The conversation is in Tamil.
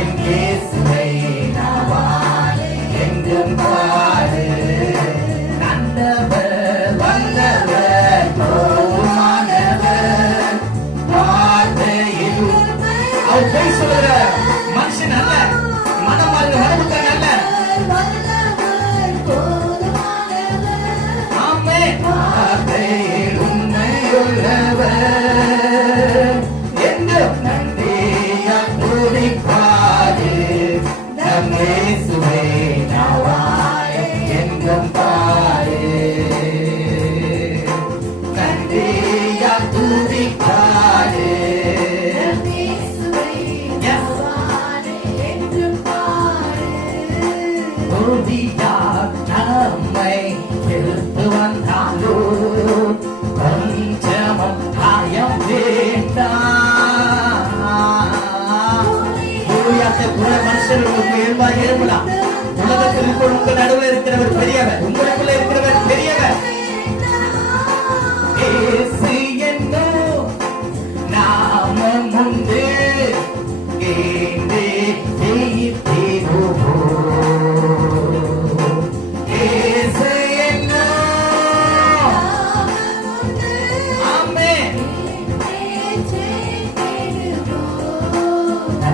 என் இயேசுவை நாவாலே என்றும் பாடு. நல்லவர் வல்லவர் போதுமானவர் வார்த்தையில் அவர் போய் சொல்ற மனுஷன் அல்ல, மனமார்ந்த மனமுத்தன் அல்ல. ஆமே வார்த்தையில் உண்மையுள்ளவர் என்றும் நன்றியா துதிப்பாரு. நம் இயேசுவை நாவாலே என்றும் பாடு. நன்றியா துதிப்பாரு. நம்மை எடுத்து வந்தாலோ கொஞ்சமும் காயம் வேண்டாம். மனுஷர்களுக்கு இயல்பாக இருக்கலாம். உலகத்தில் உங்கள் நடுவில் இருக்கிறவர் பெரியவர். உங்களை